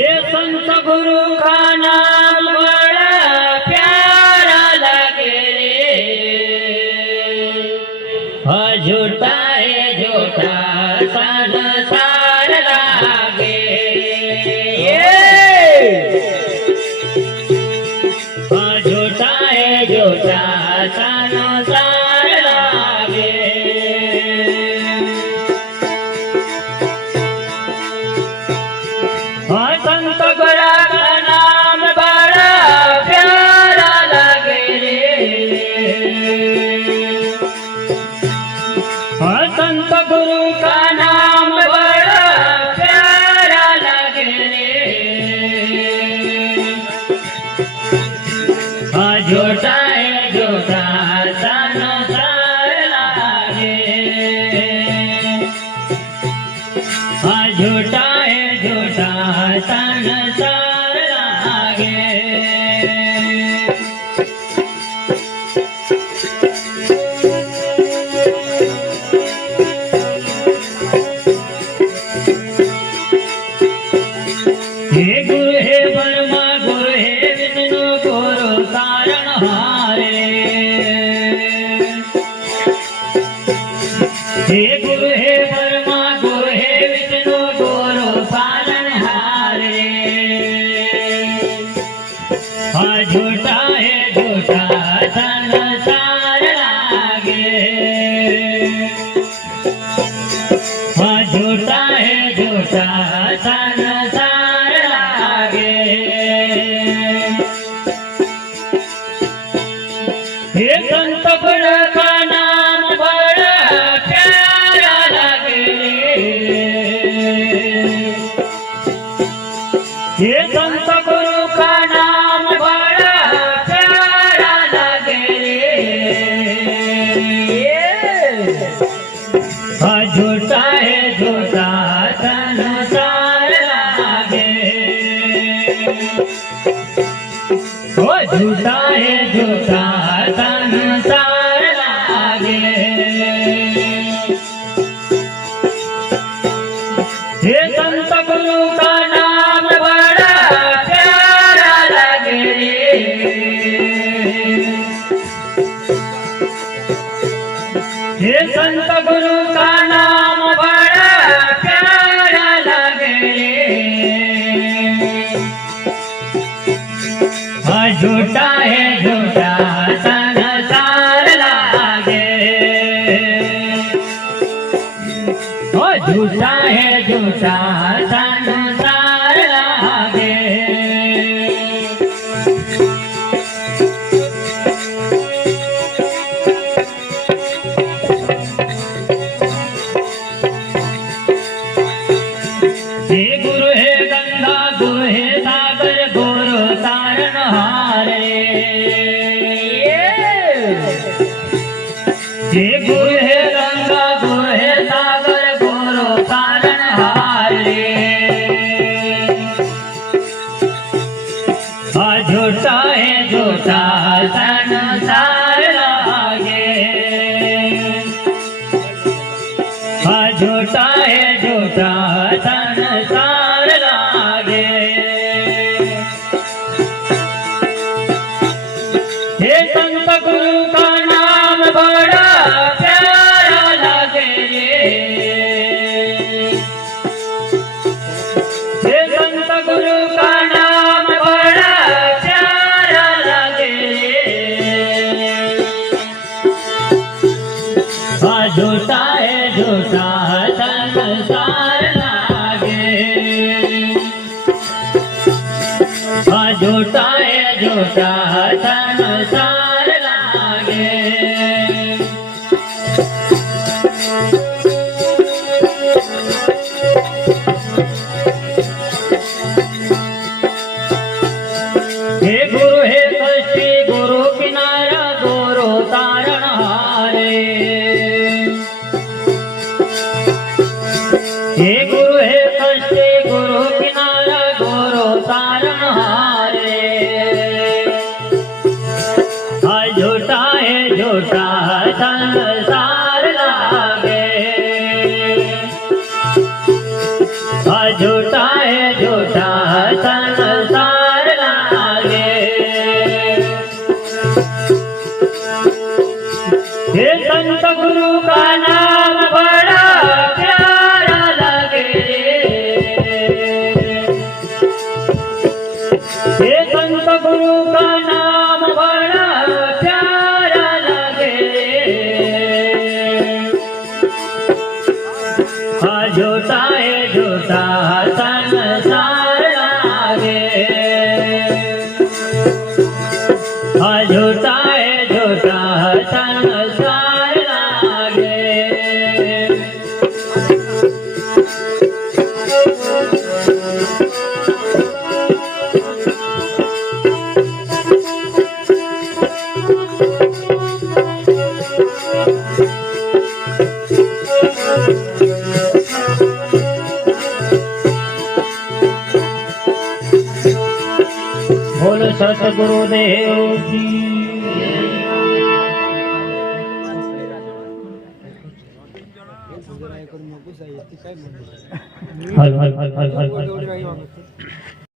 ये संत गुरु का नाम बड़ा प्यारा लगे रे, झूठा है झूठा संसार लागे। झूठा है झूठा संसार लागे। संत गुरु का नाम बड़ा प्यारा लगे रे, संत गुरु का नाम बड़ा प्यारा लगे रे, झूठा है झूठा संसार लागे। झूठा है झूठा संसार लागे। हे गुरु हे ब्रह्मा गुरु हे विष्णु गुरु तारणहारे। हे गुरु हे ब्रह्मा गुरु हे विष्णु गुरु तारणहारे। झूठा है झूठा संसार लागे। झूठा है झूठा संसार लागे। ये संत गुरु का नाम बड़ा प्यारा लगे। ये संत गुरु का नाम बड़ा प्यारा लगे। झूठा है झूठा संसार लागे। झूठा है झूठा संसार लागे। हे संत गुरु का नाम बड़ा प्यारा लगे। हे संत गुरु का नाम बड़ा प्यारा लगे। झूठा है झूठा संसार लागे। झूठा है झूठा संसार लागे। हे गुरु हे गंगा गुरु हे सागर गुरु तारणहारे। हे गुरु हे गंगा गुरु हे सागर गुरु तारणहारे। झूठा है झूठा संसार लागे। झूठा है झूठा संसार लागे। हे संत गुरु का नाम बड़ा प्यारा लगे। हे संत गुरु का नाम बड़ा प्यारा लगे। झूठा है झूठा संसार लागे। झूठा है झूठा संसार लागे। हे गुरु हे कष्टी गुरु किनारा गुरु तारणहारे। हे गुरु हे कष्टी गुरु किनारा गुरु तारणहारे। गुरु का नाम बड़ा प्यारा लगे हाँ झूठा संसार लागे हाँ झूठा संसार लागे बोलो सतगुरुदेव की हल हल हल हल हल हल